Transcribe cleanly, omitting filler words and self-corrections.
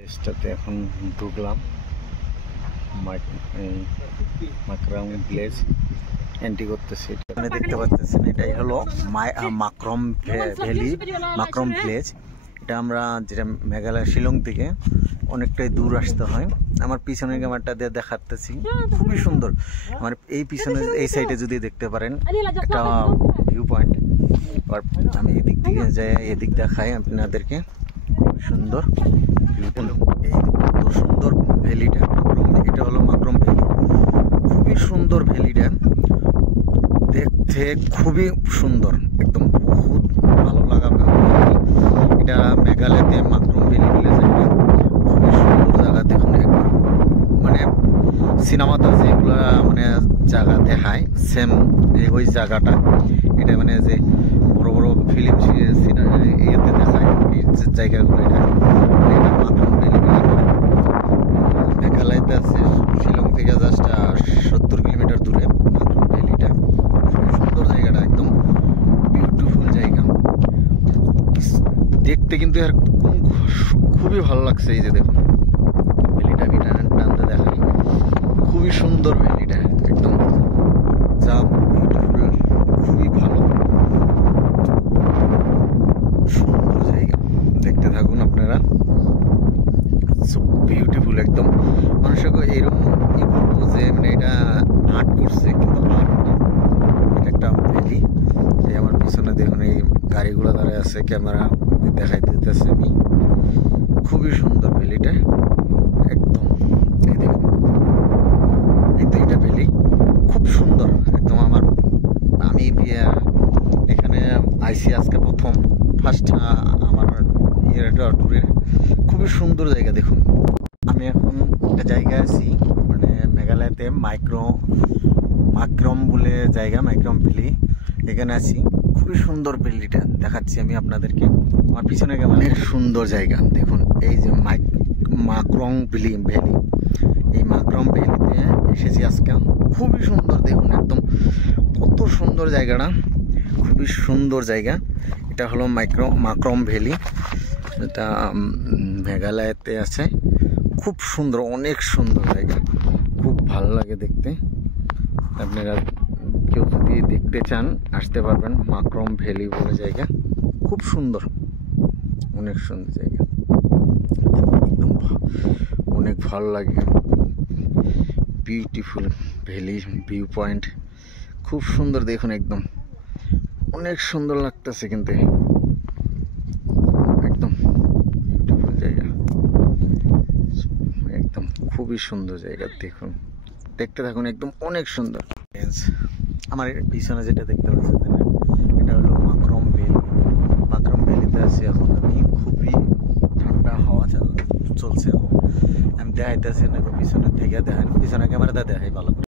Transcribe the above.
প্লেসটাতে এখন ঢুকলাম। মাকরাম village entry করতেছি। এখানে দেখতে পাচ্ছেন এটাই হলো মাকরম ভ্যালি, মাকরম ভিলেজ। এটা আমরা যেটা মেঘালয় শিলং থেকে অনেকটাই দূর আসতে হয়। আমার পিছনের ক্যামেরাটা দিয়ে দেখাতেছি, খুবই সুন্দর। আমার এই পিছনে এই সাইডে যদি দেখতে পারেন একটা ভিউ পয়েন্ট। আর আমি এদিক থেকে যাই, এদিক দেখাই আপনাদেরকে। সুন্দর এই কত সুন্দর ভ্যালিটা, এটা হলো মাকরম ভ্যালি। খুবই সুন্দর ভ্যালিটা দেখতে, খুবই সুন্দর, একদম বহুত ভালো লাগা। এটা মেঘালয়তে মাকরম ভ্যালি বলে জায়গা, খুবই সুন্দর জায়গা। দেখুন একবার মানে সিনেমাতে যেগুলো মানে জায়গা দেখায় সেম ওই জায়গাটা। এটা মানে যে বড় বড় ফিল্ম ইয়েতে দেখায় এই জায়গাগুলো, এটা মাকরম ভ্যালি বলে। মেঘালয়তে আছে, শিলং থেকে জাস্ট 70 কিলোমিটার দূরে মাকরম ভ্যালিটা। খুবই সুন্দর জায়গাটা, একদম বিউটিফুল জায়গা দেখতে, কিন্তু আর খুবই ভালো লাগছে। এই যে দেখুন ভ্যালিটা, আমি টানতে দেখাই, খুবই সুন্দর ভ্যালিটা, একদম যা বিউটিফুল, খুবই ভালো সুন্দর জায়গা। দেখতে থাকুন আপনারা, বিউটিফুল একদম। মানুষকে এরকম ই করবো যে মানে এটা আর্ট করছে, কিন্তু আর্ট না, এটা একটা ভ্যালি। এই আমার পিছনে দেখুন এই গাড়িগুলো দাঁড়ায় আছে, ক্যামেরা দেখাই দিতেছে আমি। খুবই সুন্দর ভ্যালিটা একদম। এই দেখুন এই তো এটা ভ্যালি, খুব সুন্দর একদম। আমি এখানে আইসি আজকে প্রথম, ফার্স্ট আমার ট্যুরের। খুবই সুন্দর জায়গা দেখুন। আমি এখন একটা জায়গায় আছি, মানে মেঘালয়তে মাকরম বলে জায়গা, মাকরম ভ্যালি, এখানে আছি। খুবই সুন্দর ভ্যালিটা দেখাচ্ছি আমি আপনাদেরকে। আমার পিছনে অনেক সুন্দর জায়গা দেখুন। এই যে মাকরম ভ্যালি, এই মাকরম ভ্যালিতে এসেছি আজকে। খুবই সুন্দর দেখুন, একদম কত সুন্দর জায়গাটা, খুবই সুন্দর জায়গা। এটা হলো মাকরম ভ্যালি, এটা মেঘালয়তে আছে। খুব সুন্দর, অনেক সুন্দর জায়গা, খুব ভালো লাগে দেখতে। আপনারা কেউ যদি দেখতে চান আসতে পারবেন। মাকরম ভ্যালি বলে জায়গা, খুব সুন্দর, অনেক সুন্দর জায়গা, একদম অনেক ভালো লাগে। বিউটিফুল ভ্যালি, ভিউ পয়েন্ট খুব সুন্দর দেখুন, একদম অনেক সুন্দর লাগতেছে, কিন্তু একদম বিউটিফুল জায়গা, একদম খুবই সুন্দর জায়গা দেখুন। দেখতে থাকুন, একদম অনেক সুন্দর। আমার পিছনে যেটা দেখতে পাচ্ছেন এটা হলো মাকরম ভ্যালি। মাকরম ভ্যালিতে আছি এখন আমি। খুবই ঠান্ডা হাওয়া চলছে এখন। আমি দেখাইতেছি না, পিছনে থেকে দেখেন, পিছনে ক্যামেরাটা দেখাই ভালো করে।